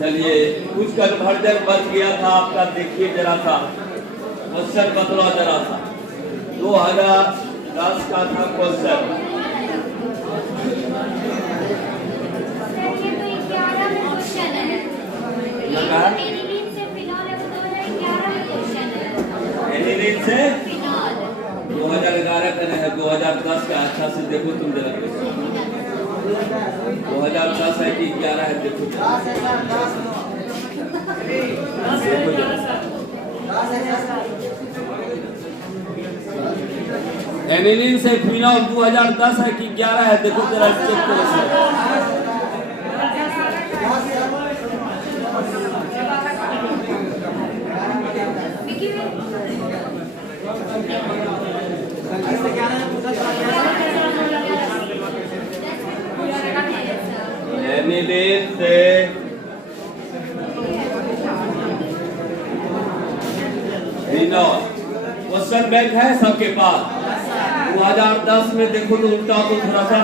चलिए कुछ कन्वर्जन बच गया था आपका, देखिए जरा सा क्वेश्चन बदला जरा सा। 2010 का था क्वेश्चन। एनिलीन से 2011 का है, 2010 का। अच्छा से देखो तुम जरा, 2010 है कि 11 है, देखो एनिलीन से फिनॉल 2010 है कि 11 है, देखो जरा चेक करो। एनिलीन से फिनॉल क्वेश्चन बैंक है सबके पास। 2010 में देखो तो उल्टा तो थोड़ा सा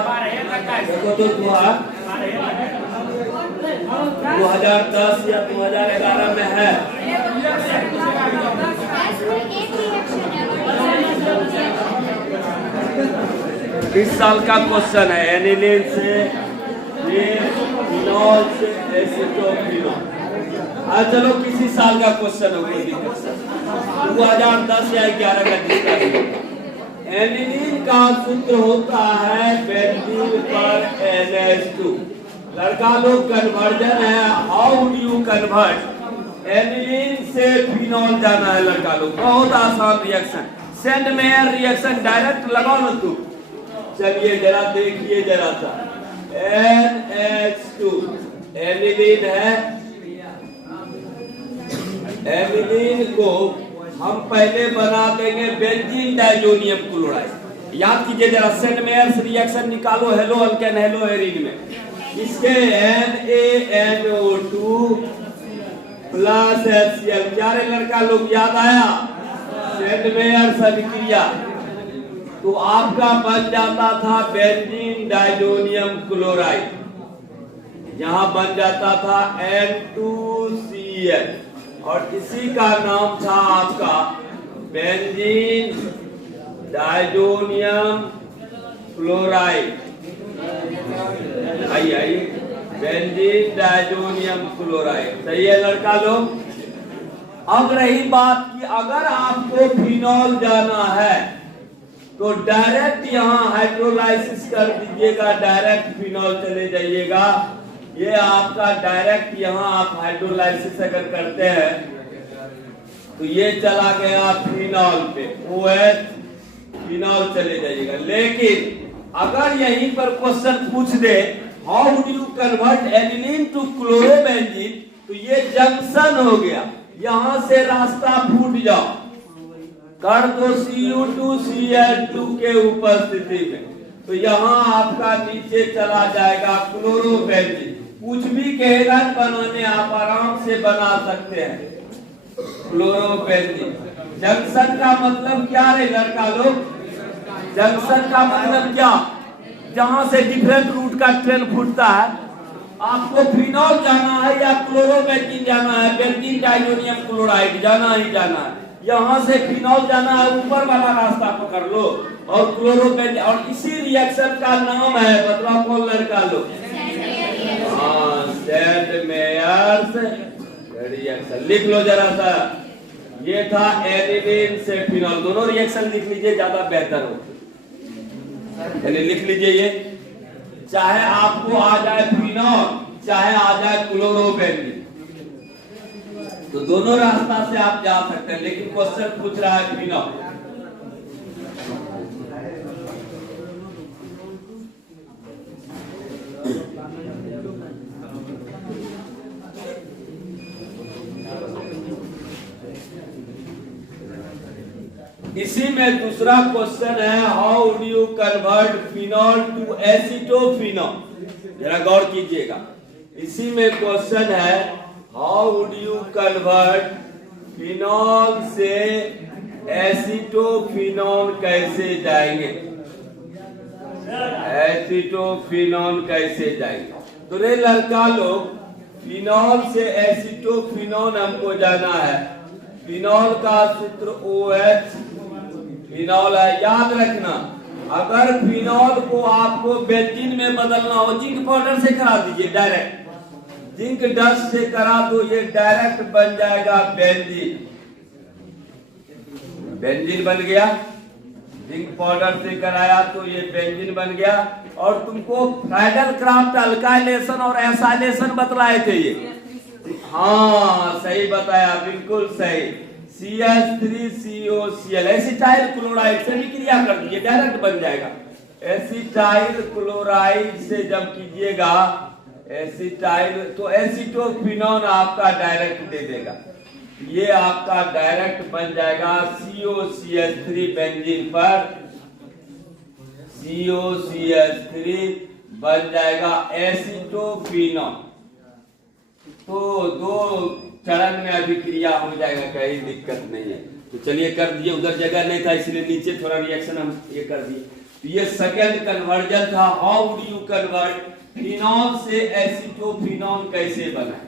देखो तो 2010 या 2011 में है। इस साल का क्वेश्चन है। एनिलीन से फिनॉल से एसीटोफिनॉल। चलो किसी साल का क्वेश्चन हो, कोई दिक्कत 2010 या 11 का दिक्कत। एनिलीन का सूत्र होता है बेंजीन पर NH2। लड़का लोग कन्वर्जन है, how do you convert aniline से फिनॉल जाना है लड़का लोग, बहुत आसान reaction, send mayor reaction direct लगाओ ना तुम। चलिए जरा देखिए जरा सा, NH2 एनिलीन है। एनिलीन को हम पहले बना देंगे बेंजीन डाइजोनियम क्लोराइड। याद कीजिए जरा, सेंट मेयर्स रिएक्शन निकालो हेलो अल्केन हेलो एरिन में। इसके NaNO2 प्लस HCl, प्यारे लड़का लोग याद आया सेंट मेयर्स अभिक्रिया, तो आपका बन जाता था बेंजीन डाइजोनियम क्लोराइड। यहां बन जाता था N2Cl और इसी का नाम था आपका बेंजीन डाइजोनियम क्लोराइड। आइए बेंजीन डाइजोनियम क्लोराइड, सही है लड़का लोग। अब रही बात कि अगर आपको फिनॉल जाना है तो डायरेक्ट यहाँ हाइड्रोलाइसिस कर दीजिएगा, डायरेक्ट फिनॉल चले जाइएगा। ये आपका डायरेक्ट यहाँ आप हाइड्रोलाइसिस अगर करते हैं तो ये चला गया फिनॉल पे, OH फिनॉल चले जाइएगा। लेकिन अगर यहीं पर क्वेश्चन पूछ दे how do you convert aniline to chlorobenzene, तो ये जंक्शन हो गया, यहां से रास्ता फूट जाओ, कर दो Cu2Cl2 के उपस्थिति में, तो यहाँ आपका नीचे चला जाएगा क्लोरोबेंजीन। कुछ भी कहेगा बनाने आप आराम से बना सकते हैं क्लोरोबेंजीन। जंक्शन का मतलब क्या रे लड़का लोग, जंक्शन का मतलब क्या, जहां से डिफरेंट रूट का ट्रेन फूटता है। आपको फिनॉल जाना है या क्लोरोबेंजीन जाना है, बेंजीन डाइजोनियम क्लोराइड जाना ही जाना है। यहाँ से फिनॉल जाना है, ऊपर वाला रास्ता पकड़ लो और क्लोरोबेंजीन, और इसी रिएक्शन का नाम है, बतला कौन लड़का लोग, सेंट मेयर्स रिएक्शन। लिख लो जरा सा, ये था एनिलीन से फिनॉल, दोनों रिएक्शन लिख लीजिए, ज्यादा बेहतर हो। यानी लिख लीजिए ये, चाहे आपको आ जाए फिनॉल चाहे आ जाए क्लोरोबेंजीन, तो दोनों रास्ता से आप जा सकते हैं, लेकिन क्वेश्चन पूछ रहा है फिनॉल। इसी में दूसरा क्वेश्चन है how do you convert phenol to acetophenol. जरा गौर कीजिएगा, इसी में क्वेश्चन है how do you convert phenol से एसिटोफिनॉल कैसे जाएंगे, एसिटोफिनॉल कैसे जाएंगे। तो रे लड़का लोग, फिनॉल से एसिटोफिनोन हमको जाना है। फिनॉल का सूत्र OH फिनॉल है। याद रखना, अगर फिनॉल को आपको बेंजीन में बदलना हो, जिंक पाउडर से करा दीजिए डायरेक्ट। जिंक डस्ट से करा दो, ये डायरेक्ट बन जाएगा बेंजीन। बेंजीन बन गया। जिंक पाउडर से कराया तो ये बेंजीन बन गया। और तुमको फ्राइडल क्राफ्ट अल्काइलेशन और एसाइलेशन बतलाए थे ये। हाँ सही बताया, बिल्कुल सही। CH3COCl एसिटाइल क्लोराइड से भी क्रिया कर दीजिए, डायरेक्ट बन जाएगा। एसिटाइल क्लोराइड से जब कीजिएगा एसिटाइल, तो एसिटोफिनोन आपका डायरेक्ट दे देगा। ये आपका डायरेक्ट बन जाएगा COCH3 बेंजीन पर COCH3 बन जाएगा एसिटोफिनोन। तो दो चरण में अभिक्रिया हो जाएगा, कहीं दिक्कत नहीं है। तो चलिए कर दिए, उधर जगह नहीं था इसलिए नीचे थोड़ा रिएक्शन हम ये कर दिए। तो ये सेकंड कन्वर्जन था। How do you convert phenol से एसिटोफिनोन, कैसे बनाए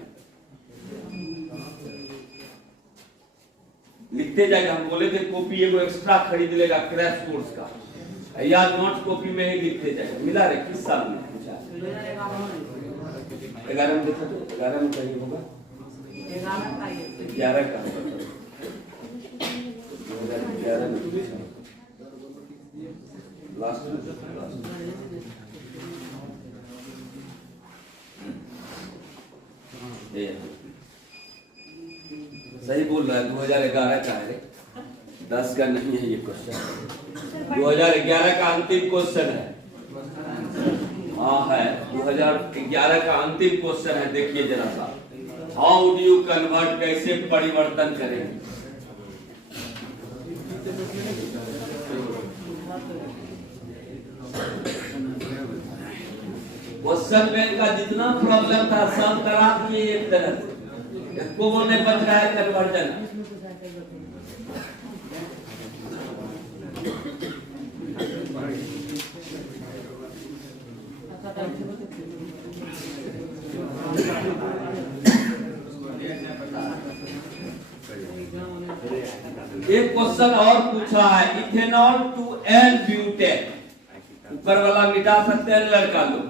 लिखते जाएगा। हम बोले थे कॉपी एगो एक्स्ट्रा खरीद लेगा क्रैश कोर्स का, या नोट कॉपी में ही लिखते जाएगा। मिला रे किस साल में? 11 में देखा तो 11 में कहीं होगा, 11 का 2011 में लास्ट सही बोल रहा है। 2011 का है, 10 का नहीं है ये क्वेश्चन। 2011 का अंतिम क्वेश्चन है। हाँ है, 2011 का अंतिम क्वेश्चन है। देखिए जरा सा, हाउ डू यू कन्वर्ट, कैसे परिवर्तन करें। क्वेश्चन बैंक का जितना प्रॉब्लम था सब करा दिए एक तरह से, इसको वो नहीं बच रहा है कन्वर्जन। एक क्वेश्चन और पूछा है, इथेनॉल टू एल ब्यूटेन। ऊपर वाला मिटा सकते हैं लड़का लोग।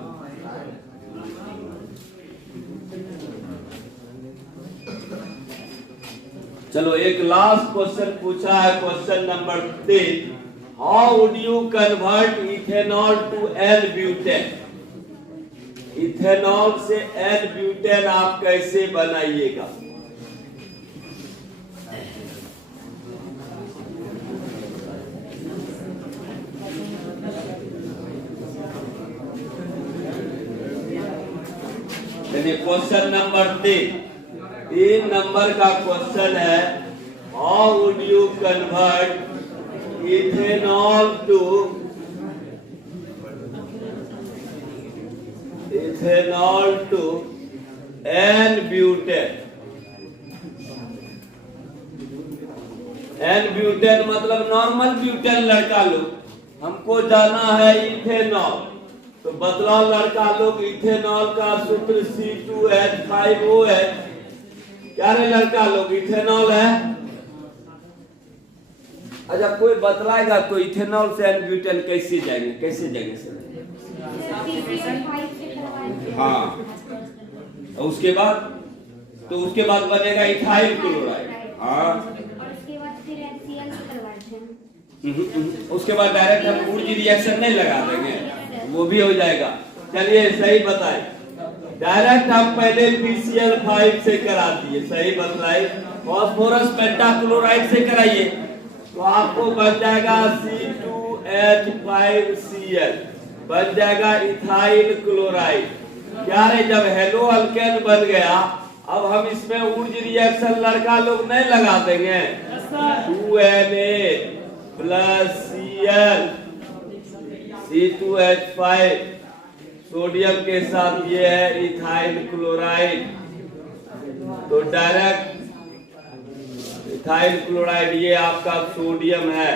चलो एक लास्ट क्वेश्चन पूछा है, question number 3। How would you convert ethanol to l butane. Ethanol से एल ब्यूटेन आप कैसे बनाइएगा। क्वेश्चन नंबर 3 नंबर का क्वेश्चन है, how would you convert ethanol to n butane. N butane मतलब नॉर्मल ब्यूटेन लड़का लोग, हमको जाना है इथेनॉल। तो बदलाव लड़का लोग, इथेनॉल का सूत्र C2H5OH। क्या रे लड़का लोग, इथेनॉल है। अच्छा कोई बतलाएगा तो इथेनॉल से एन ब्यूटेन कैसे जाएंगे, कैसे जाएंगे सर? हाँ, उसके बाद तो उसके बाद बनेगा इथाइल क्लोराइड। हाँ, उसके बाद डायरेक्ट हम ऊर्जी रिएक्शन नहीं लगा देंगे, वो भी हो जाएगा। चलिए सही बताए, डायरेक्ट हम पहले PCl5 से करा दिए, सही बतलाए। फास्फोरस पेंटाक्लोराइड से कराइए तो आपको बन जाएगा C2H5Cl, बन जाएगा इथाइल क्लोराइड। क्या रे, जब हेलो अल्केन बन गया, अब हम इसमें ऊर्ज रिएक्शन लड़का लोग नहीं लगा देंगे। 2Na plus Cl C2H5 sodium के साथ ये है इथाइल क्लोराइड। तो डायरेक्ट इथाइल क्लोराइड ये आपका सोडियम है,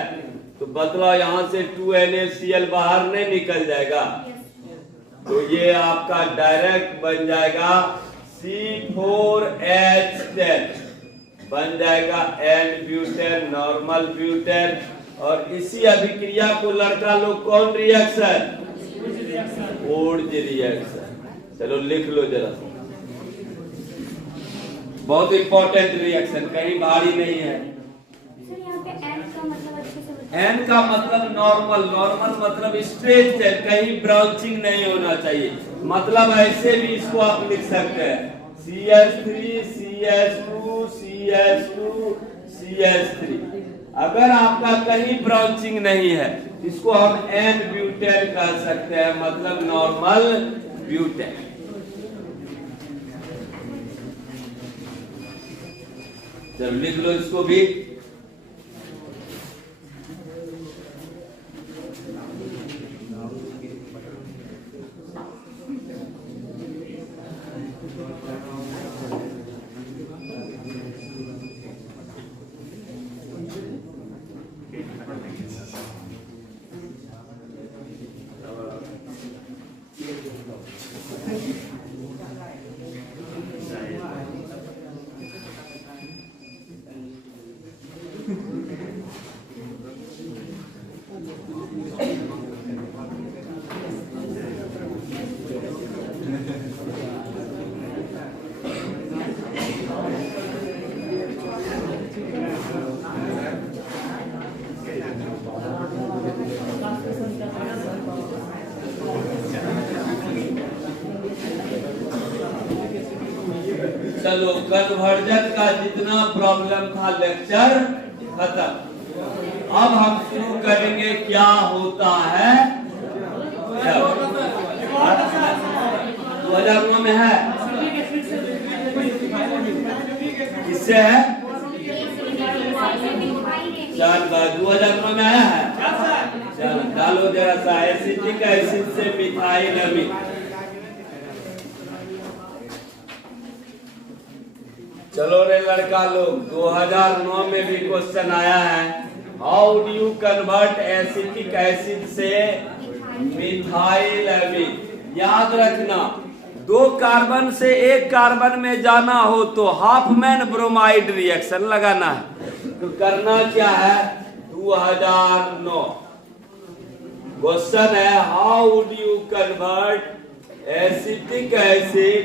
तो बदलाव यहाँ से 2NaCl बाहर नहीं निकल जाएगा, तो ये आपका डायरेक्ट बन जाएगा C4H10 बन जाएगा N ब्यूटेन, नॉर्मल ब्यूटेन। और इसी अभिक्रिया को लड़का लोग कौन रिएक्शन? Wurtz reaction. चलो लिख लो जरा, बहुत इंपॉर्टेंट रिएक्शन, कहीं भारी नहीं है। सर यहाँ पे N का मतलब अच्छे से बताइए। N का मतलब नॉर्मल, नॉर्मल मतलब स्ट्रेट है, कहीं ब्रांचिंग नहीं होना चाहिए। मतलब ऐसे भी इसको आप लिख सकते हैं CH3 CH2 CH2 CH3। अगर आपका कहीं ब्रांचिंग नहीं है इसको हम N ब्यूटेन कह सकते हैं, मतलब नॉर्मल ब्यूटेन। चलो लिख लो इसको भी। चलो कन्वर्जन का जितना प्रॉब्लम था लेक्चर खत्म। अब हम शुरू करेंगे क्या होता है। 2009 में है, किससे है? चल 2009 में आया है। चल डालो जरा सा, एसिटिक एसिड से मिथाइल अमीन। चलो रे लड़का लोग, 2009 में भी क्वेश्चन आया है, how do you convert acetic acid से मिथाइल अमीन। याद रखना, 2 कार्बन से 1 कार्बन में जाना हो तो हाफमैन ब्रोमाइड रिएक्शन लगाना है। तो करना क्या है? 2009 क्वेश्चन है, how do you convert acetic acid,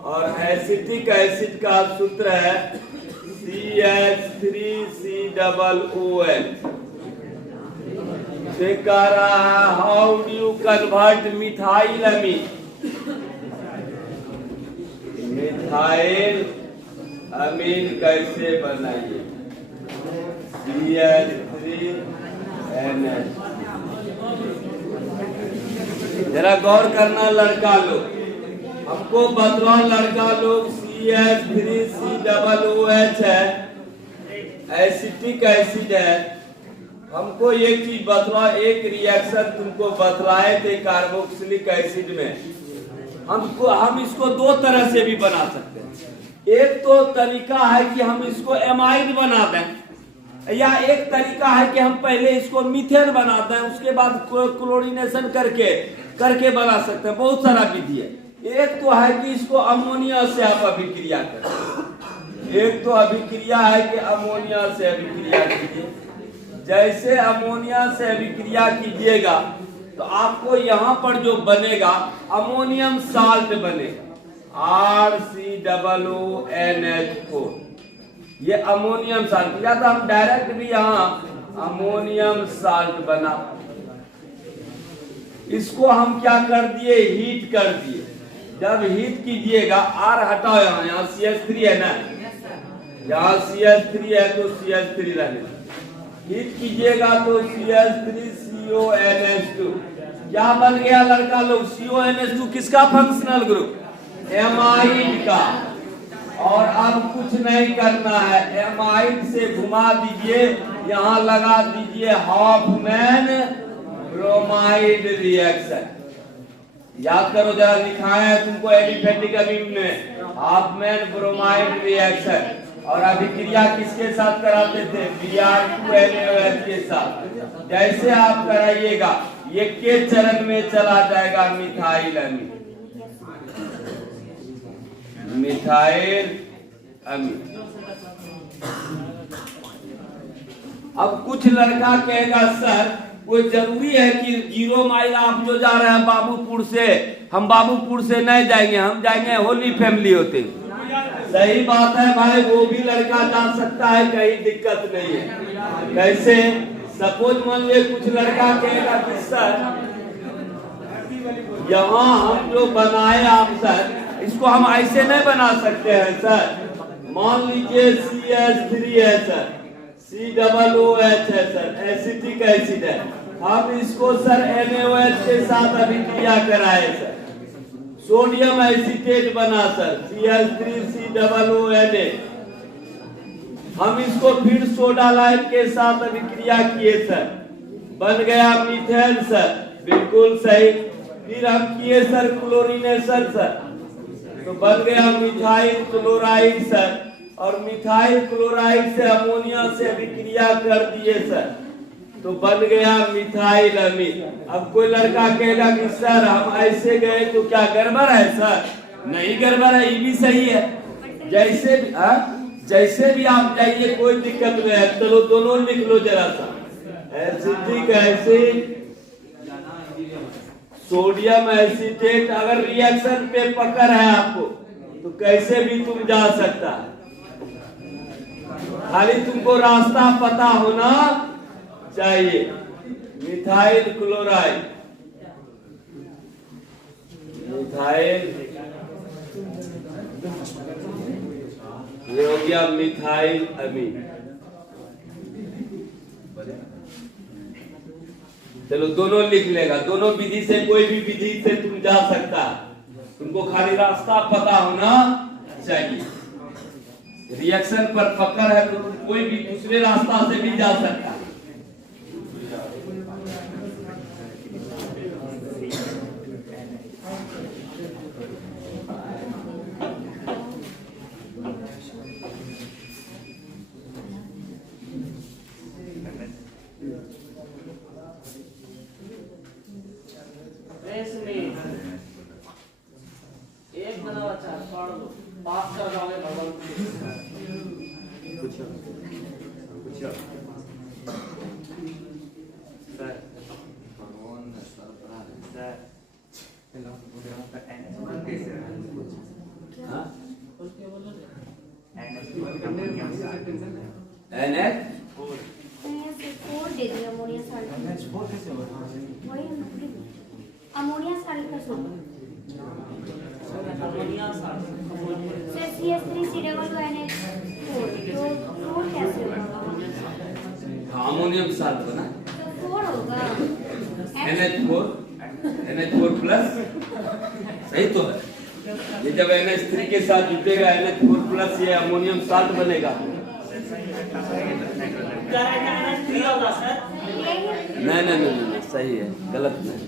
और एसिटिक एसिड का सूत्र है CH3COOH। से कह रहा है how do you convert methyl amine. Methyl amine कैसे बनाइए? CH3NH। जरा गौर करना लड़का लोग, हमको बतला लड़का लोग, CH3COOH है, एसिटिक एसिड है। हमको एक चीज बतला, एक रिएक्शन तुमको बतलाए थे कार्बोक्सिलिक एसिड में, हम इसको 2 तरह से भी बना सकते हैं। एक तो तरीका है कि हम इसको एमाइड बना दें, या एक तरीका है कि हम पहले इसको मीथेन बना दें, उसके बाद क्लोरीनेशन करके बना सकते हैं। बहुत सारा विधि है। एक तो है कि इसको अमोनिया से आप अभिक्रिया करें, एक तो अभिक्रिया है कि अमोनिया से अभिक्रिया कीजिए। जैसे अमोनिया से अभिक्रिया कीजिएगा तो आपको यहाँ पर जो बनेगा अमोनियम साल्ट बनेगा, RCOONH4। ये अमोनियम साल्ट, या तो हम डायरेक्ट भी यहाँ अमोनियम साल्ट बना। इसको हम क्या कर दिए? हीट कर दिए। जब हीट कीजिएगा, R हटाओ, यहाँ CH3 है ना, यहाँ CH3 है तो CH3 रहने। हीट कीजिएगा तो CH3CONH2 क्या बन गया लड़का लोग? CONH2 किसका फंक्शनल ग्रुप? एमाइड का। और अब कुछ नहीं करना है, एमाइड से घुमा दीजिए, यहाँ लगा दीजिए हाफमैन ब्रोमाइड रिएक्शन। याद करो जरा, लिखाया है तुमको एलिफेटिक अमीन में हाफमैन ब्रोमाइड रिएक्शन। और अभिक्रिया किसके साथ कराते थे? Br2NaOH के साथ। जैसे आप कराइएगा ये के चरण में चला जाएगा मिथाइल अमीन। मिथाइल अमीन। अब कुछ लड़का कहेगा सर कोई जरूरी है कि 0 माइल आप जो जा रहे हैं बाबूपुर से, हम बाबूपुर से नहीं जाएंगे, हम जाएंगे होली फैमिली होते। सही बात है भाई, वो भी लड़का जा सकता है, कहीं दिक्कत नहीं है। कैसे? सपोज मान लीजिए कुछ लड़का कहेगा कि सर यहाँ हम जो बनाए आप सर, इसको हम ऐसे नहीं बना सकते हैं सर। मान लीजिए CH3 है सर, COOH है सर, एसिटिक एसिड है, हम इसको सर NaOH के साथ अभिक्रिया कराए सर, सोडियम एसिटेट बना सर CH3COONA, हम इसको फिर सोडा लाइम के साथ अभिक्रिया किए सर, बन गया मीथेन सर, बिल्कुल सही। फिर हम किए सर क्लोरीनेशन सर, तो बन गया मिथाइल क्लोराइड सर, और मिथाइल क्लोराइड से अमोनिया से अभिक्रिया कर दिए सर, तो बन गया मिथाइल अमीन। अब कोई लड़का कहेगा कि सर हम ऐसे गए तो क्या गड़बड़ है सर? नहीं गड़बड़ है, ये भी सही है। जैसे भी आप जाइए कोई दिक्कत नहीं है। चलो दोनों लिख लो जरा सा, एसिटिक एसिड सोडियम एसिटेट। अगर रिएक्शन पे पकड़ है आपको तो कैसे भी तुम जा सकता है, खाली तुमको रास्ता पता होना चाहिए। मिथाइल क्लोराइड, मिथाइल, ये हो गया मिथाइल अमीन। चलो दोनों लिख लेगा, दोनों विधि से कोई भी विधि से तुम जा सकता है, तुमको खाली रास्ता पता होना चाहिए। रिएक्शन पर पकड़ है तो तुम कोई भी दूसरे रास्ता से भी जा सकता है। एक बनावा चार पढ़ लो, पास कर जाओगे भगवान कुछ सर भगवान सर पढ़ा सर हेलो कैसे हां NH4 दे दिया अमोनिया साल्ट। NH4 कैसे होगा? वही अमोनिया साल्ट का सूत्र सर CH3COONH4 तो 4 कैसे होगा? अमोनियम साल्ट बना तो 4 होगा। NH4 प्लस, सही तो है। ये जब NH3 के साथ जुटेगा NH4 प्लस, ये अमोनियम साल्ट बनेगा। नहीं, सही है, गलत नहीं।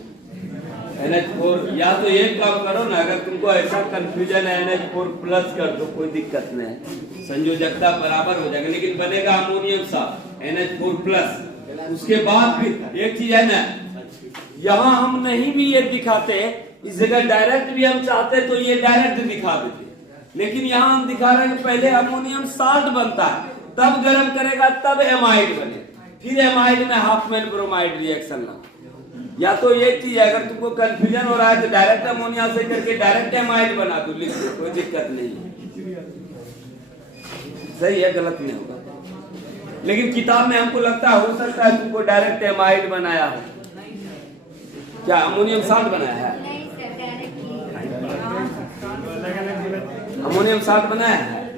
NH4 या तो एक काम करो ना, अगर तुमको ऐसा कंफ्यूजन है NH4 प्लस कर दो, कोई दिक्कत नहीं, संयोजकता बराबर हो जाएगा, लेकिन बनेगा अमोनियम साल्ट NH4 प्लस। उसके बाद फिर एक चीज है ना, यहाँ हम नहीं भी ये दिखाते, इस जगह डायरेक्ट भी हम चाहते तो ये डायरेक्ट दिखा देते, लेकिन यहाँ हम दिखा रहे हैं पहले अमोनियम साल्ट बनता है, तब गर्म करेगा तब एमाइड बने, फिर एमाइड में हाफमैन ब्रोमाइड रिएक्शन ना। या तो एक चीज है, अगर तुमको कंफ्यूजन हो रहा है तो डायरेक्ट अमोनिया से करके डायरेक्ट एमाइड बना दो, लिख दो, कोई दिक्कत नहीं है, सही है, गलत नहीं होगा। लेकिन किताब में हमको लगता है हो सकता है तुमको डायरेक्ट एमाइड बनाया हो, क्या अमोनियम साल्ट बनाया है? अमोनियम साल्ट बनाया है,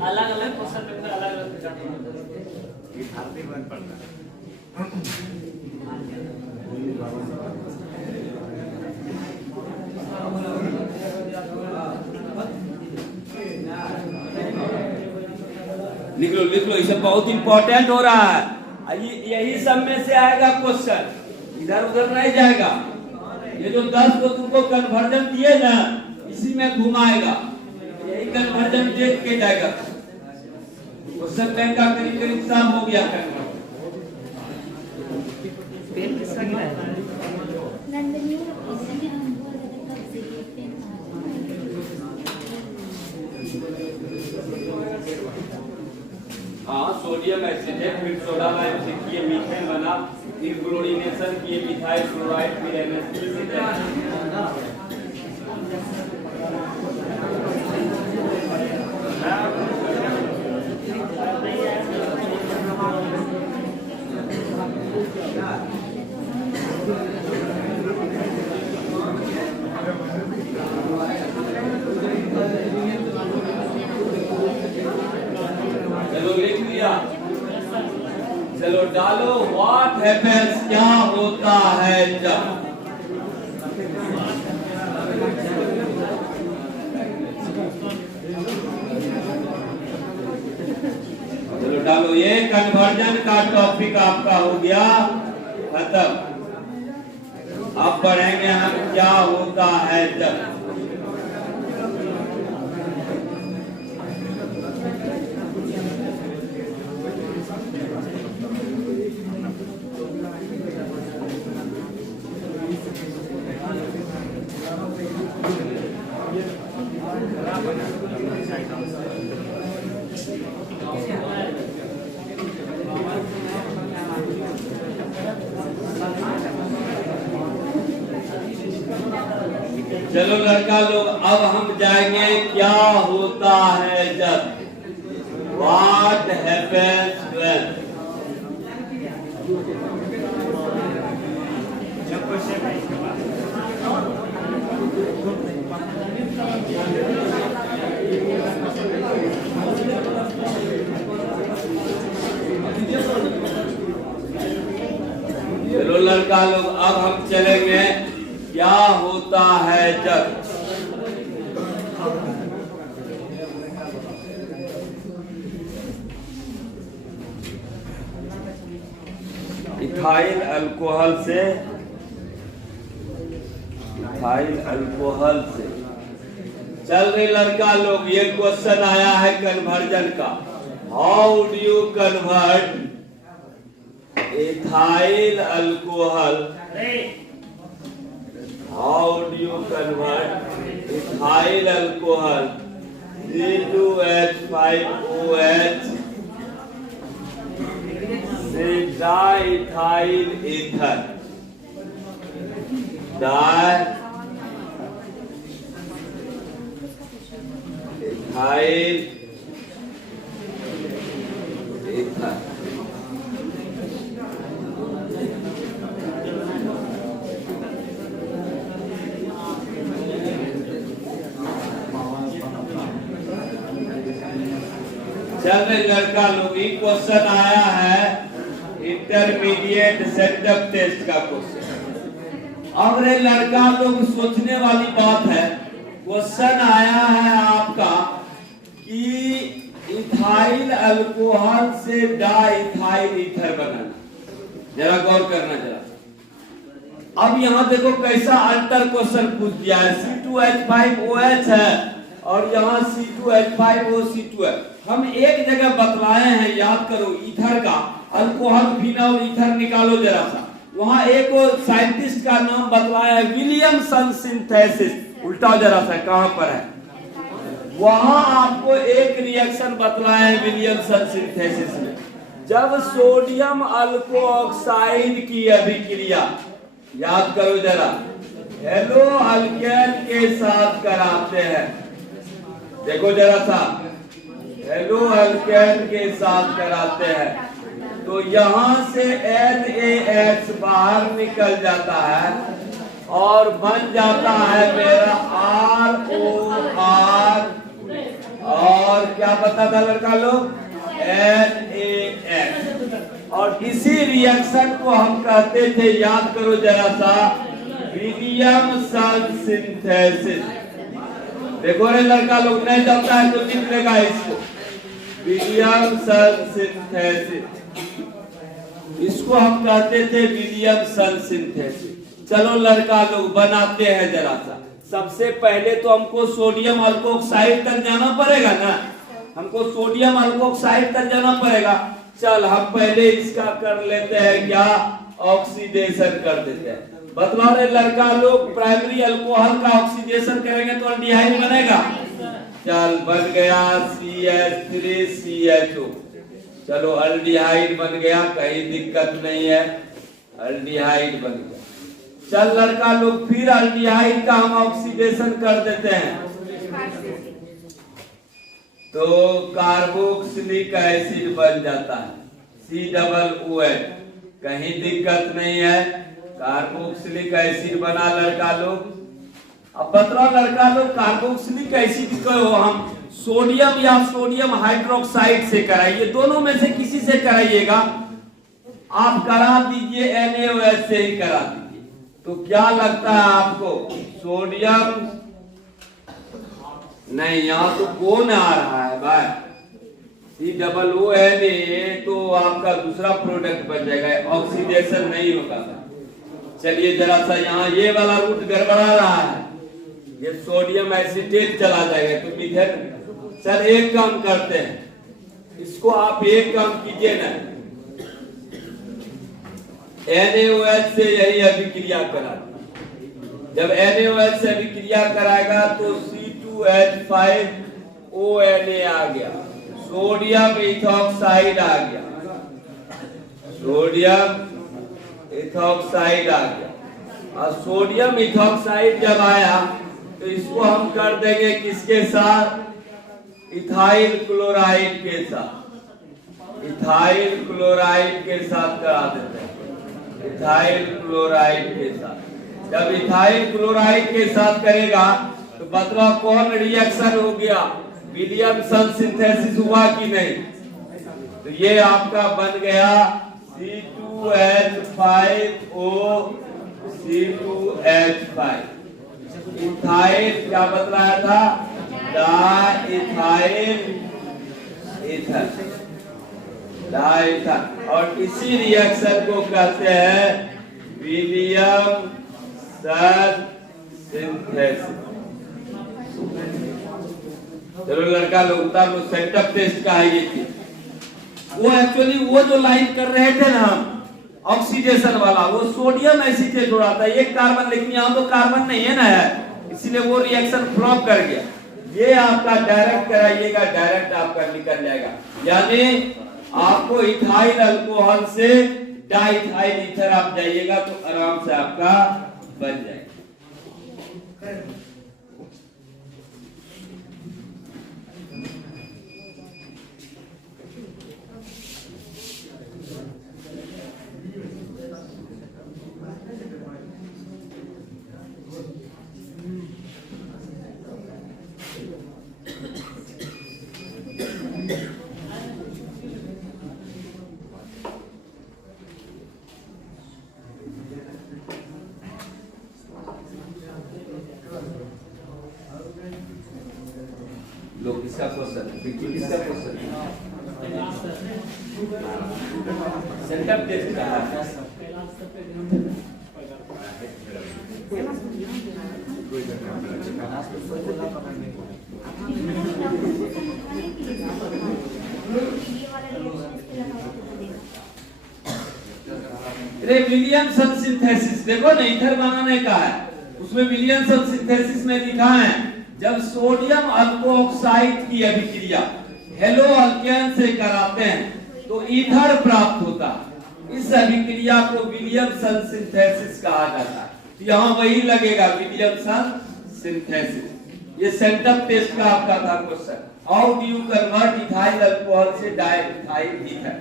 अलग अलग क्वेश्चन पेपर अलग अलग लिख लो, ये सब बहुत इंपॉर्टेंट हो रहा है। यही सब में से आएगा क्वेश्चन, इधर उधर नहीं जाएगा। ये जो 10 को तुमको कन्वर्जन दिए ना, इसी में घुमाएगा, यही कन्वर्जन देख के जाएगा। क्वेश्चन बैंक का करीब सब हो गया कन्वर्जन। पेन किसका गिरा है? नंदनी हाँ सोडियम एसिड है, फिर सोडा लाइम से किए मीथेन बना, फिर क्लोरीनेशन किए मिथाइल क्लोराइड, फिर NH3 चलो लिख लिया। चलो डालो, व्हाट हैपेंस, क्या होता है जब। चलो डालो, ये कन्वर्जन का टॉपिक आपका हो गया खत्म। अब पढ़ेंगे हम क्या होता है जब। चलो लड़का लोग, अब हम जाएंगे क्या होता है जब। What happens when। चलो लड़का लोग, अब हम चलेंगे क्या होता है जब। इथाइल अल्कोहल से चल रही लड़का लोग, ये क्वेश्चन आया है कन्वर्जन का। How do you convert ethyl alcohol, how do you convert ethyl alcohol C2H5OH से डाइथाइल ईथर, डाइथाइल ईथर। चल रहे लड़का लोग, ये क्वेश्चन आया है इंटरमीडिएट सेटअप टेस्ट का क्वेश्चन। अब रे लड़का लोग, सोचने वाली बात है, क्वेश्चन आया है आपका कि इथाइल अल्कोहल से डाइथाइल ईथर बनाना। जरा गौर करना जरा। अब यहाँ देखो कैसा अंतर क्वेश्चन पूछ दिया है। C2H5OH है और यहाँ C2H5OC2 है। हम एक जगह बतलाए हैं, याद करो, ईथर का अल्कोहल फिनॉल ईथर निकालो जरा सा। वहाँ एक साइंटिस्ट का नाम बतलाया है, विलियमसन सिंथेसिस। उल्टा जरा सा, कहाँ पर है? वहाँ आपको एक रिएक्शन बतलाया है विलियमसन सिंथेसिस में। जब सोडियम अल्को ऑक्साइड की अभिक्रिया, याद करो जरा, हेलो अल्केन के साथ कराते हैं। देखो जरा सा, हेलो अल्केन के साथ कराते हैं तो यहाँ से NaH बाहर निकल जाता है और बन जाता है मेरा ROR और क्या पता था लड़का लोग, NaH। और इसी रिएक्शन को हम कहते थे, याद करो जरा सा, विलियमसन सिंथेसिस। देखो रे लड़का लोग, नहीं जानता है तो लिख लेगा इसको, विलियमसन सिंथेसिस। इसको हम कहते थे विलियमसन सिंथेसिस। चलो लड़का लोग बनाते हैं जरा सा। सबसे पहले तो हमको सोडियम अल्कोक्साइड तक जाना पड़ेगा ना, हमको सोडियम अल्कोक्साइड तक जाना पड़ेगा। चल हम पहले इसका कर लेते हैं क्या, ऑक्सीडेशन कर देते हैं। बतला रहे लड़का लोग, प्राइमरी अल्कोहल का ऑक्सीडेशन करेंगे तो एल्डिहाइड बनेगा। चल बन गया CH3CHO। चलो अल्डिहाइड बन गया, कहीं दिक्कत नहीं है, अल्डिहाइड बन गया। चल लड़का लोग, फिर अल्डिहाइड का हम ऑक्सीडेशन कर देते हैं तो कार्बोक्सिलिक एसिड बन जाता है, COOH। कहीं दिक्कत नहीं है, कार्बोक्सिलिक एसिड बना लड़का लोग। अब बतलाओ लड़का लोग, कार्बोक्सिलिक एसिड को हम सोडियम या सोडियम हाइड्रोक्साइड से कराइए, दोनों में से किसी से कराइएगा। आप करा दीजिए NaOH से ही करा दीजिए, तो क्या लगता है आपको? सोडियम नहीं, यहाँ तो कौन आ रहा है भाई, COONA, तो आपका दूसरा प्रोडक्ट बन जाएगा, ऑक्सीडेशन नहीं होगा। चलिए जरा सा यहाँ ये वाला रूट गड़बड़ा रहा है, ये सोडियम एसिटेट चला जाएगा तो मीथेन। सर एक काम करते हैं, इसको आप एक काम कीजिए ना, NaOH से यही अभिक्रिया करा। जब NaOH से अभिक्रिया कराएगा तो C2H5ONA आ गया, सोडियम इथॉक्साइड आ गया, सोडियम इथॉक्साइड आ गया। और सोडियम इथॉक्साइड जब आया तो इसको हम कर देंगे किसके साथ? इथाइल क्लोराइड के साथ, इथाइल क्लोराइड के साथ करा देते हैं, इथाइल क्लोराइड के साथ। जब इथाइल क्लोराइड के साथ करेगा तो बतलाओ कौन रिएक्शन हो गया? विलियमसन सिंथेसिस हुआ कि नहीं? तो ये आपका बन गया C2H5O C2H5। इथाइल क्या बतलाया था? Diethyl ether, diether. और इसी रिएक्शन को कहते हैं विलियमसन सिंथेसिस। चलो लड़का लोग उतार लो, सेटअप टेस्ट का है ये चीज। वो एक्चुअली वो जो लाइन कर रहे थे ना हम ऑक्सीडेशन वाला, वो सोडियम एसिटेट हो रहा था एक कार्बन, लेकिन यहाँ तो कार्बन नहीं है ना है, इसीलिए वो रिएक्शन फ्लॉप कर गया। ये आपका डायरेक्ट कराइएगा, डायरेक्ट आपका निकल जाएगा। यानी आपको इथाइल अल्कोहल से डाइथाइल ईथर आप जाइएगा तो आराम से आपका बन जाएगा। लोग किसका क्वेश्चन, किसका क्वेश्चन? सेटअप टेस्ट का है। विलियमसन सिंथेसिस देखो ना, ईथर बनाने का है, उसमें विलियमसन सिंथेसिस में लिखा है जब सोडियम अल्कोऑक्साइड की अभिक्रिया हेलो अल्केन से कराते हैं तो ईथर प्राप्त होता है। इस अभिक्रिया को विलियमसन सिंथेसिस कहा जाता है। तो यहाँ वही लगेगा विलियमसन सिंथेसिस। ये सेटअप टेस्ट का आपका था question. How do you convert ethyl alcohol से डाइथाइल ईथर?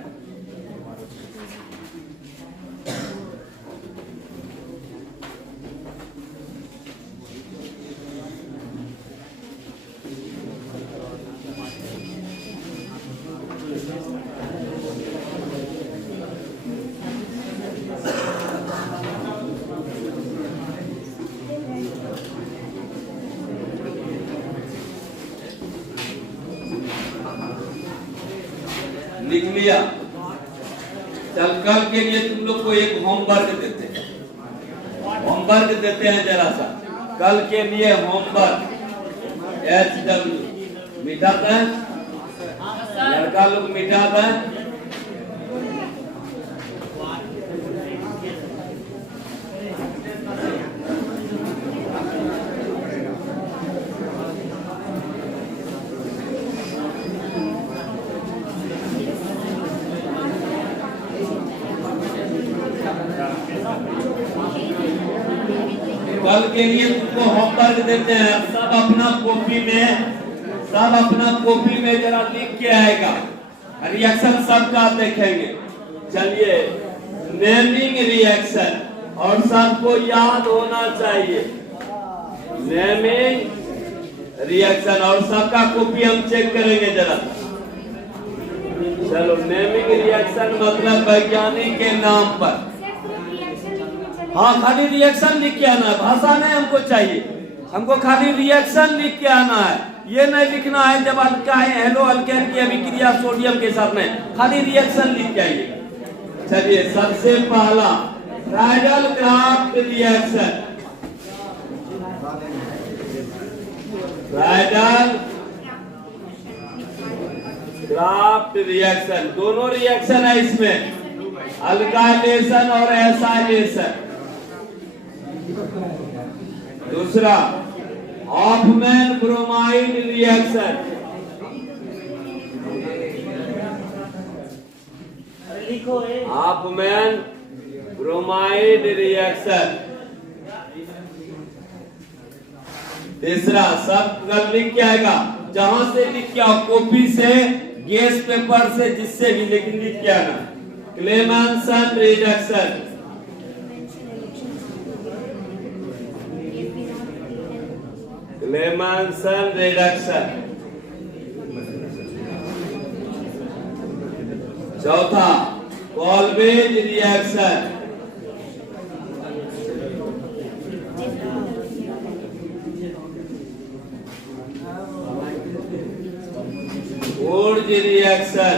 लिख लिया? चल कल के लिए तुम लोग को एक होमवर्क देते हैं, होमवर्क देते हैं जरा सा। कल के लिए होमवर्क HW मिटाते हैं, लड़का लोग मिटाते हैं। कल के लिए तुमको होमवर्क देते हैं, सब अपना कॉपी में जरा लिख के आएगा, रिएक्शन सबका देखेंगे। चलिए, नेमिंग रिएक्शन, और सबको याद होना चाहिए नेमिंग रिएक्शन, और सबका कॉपी हम चेक करेंगे जरा। चलो, नेमिंग रिएक्शन मतलब वैज्ञानिक के नाम पर। हाँ, खाली रिएक्शन लिख के आना है, भाषा नहीं हमको चाहिए, हमको खाली रिएक्शन लिख के आना है। ये नहीं लिखना है जब अल्काइन हेलो अल्केन की अभिक्रिया सोडियम के साथ में, खाली रिएक्शन लिख के आइए। चलिए, सबसे पहला Friedl Crafts reaction. Friedl Crafts reaction, दोनों रिएक्शन है इसमें, अल्काइलेशन और एसाइलेशन। दूसरा, हॉफमैन ब्रोमाइड रिएक्शन। लिखो हॉफमैन ब्रोमाइड रिएक्शन। तीसरा, सब लिख के आएगा, जहां से लिख के आओ, कॉपी से, गैस पेपर से, जिससे भी, लेकिन लिख के आना। Clemmensen reduction. Clemmensen reduction. चौथा, Kolbe's reaction. Wurtz reaction.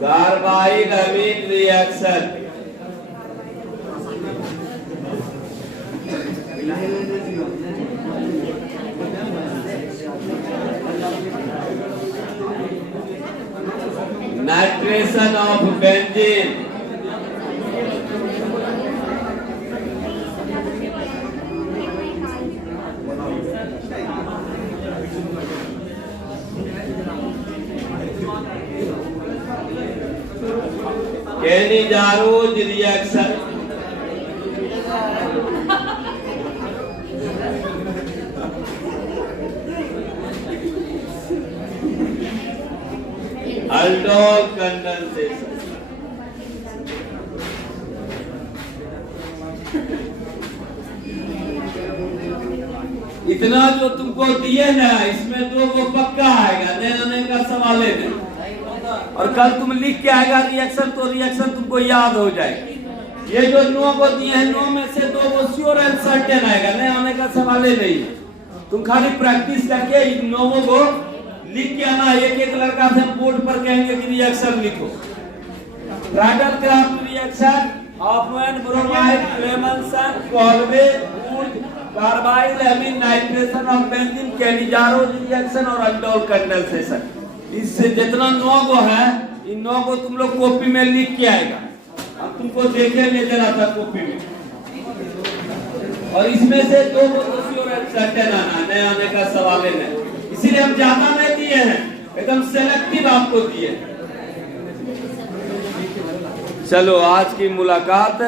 Carbylamine reaction. Nitration of benzene. Cannizzaro's reaction. Aldol condensation. इतना जो तुमको दिए ना, इसमें 2 को पक्का आएगा, नहीं आने का सवाल है नहीं। और कल तुम लिख के आएगा रिएक्शन, तो रिएक्शन तुमको याद हो जाएगा। ये जो 9 को दिए हैं, 9 में से 2 को श्योर एंड सर्टेन आएगा, नहीं आने का सवाल ही नहीं। तुम खाली प्रैक्टिस करके इन 9 को लिख के आना। एक लड़का से बोर्ड पर कहेंगे कि रिएक्शन लिखो। Friedel Crafts reaction, Hofmann bromide, Clemmensen, Kolbe's, Wurtz, carbylamine, nitration of benzene, Cannizzaro's reaction और अल्डोल कंडेंसेशन। इससे जितना 9 को है, इन 9 को तुम लोग कॉपी में लिख के आएगा। अब तुमको देखेंगे जरा था कॉपी में, और इसमें से 2 को तो श्योर एंड सर्टेन आना, नहीं आने का सवाल ही नहीं। इसीलिए हम ज्यादा नहीं दिए हैं, एकदम सेलेक्टिव आपको दिए। चलो, आज की मुलाकात